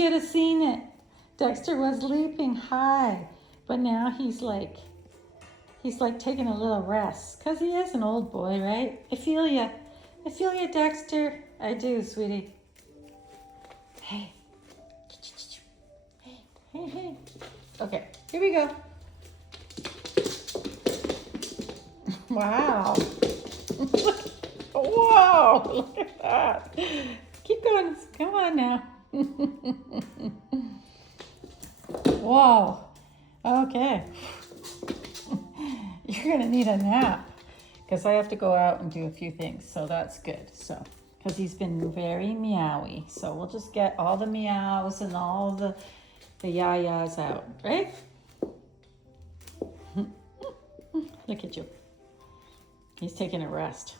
should have seen it. Dexter was leaping high, but now he's like taking a little rest because he is an old boy, right? I feel ya, Dexter. I do, sweetie. Hey, hey. Okay, here we go. Wow. Whoa, look at that. Keep going. Come on now. Whoa. Okay. You're going to need a nap because I have to go out and do a few things. So that's good. So, because he's been very meowy. So we'll just get all the meows and all the yayas out, right? Look at you. He's taking a rest.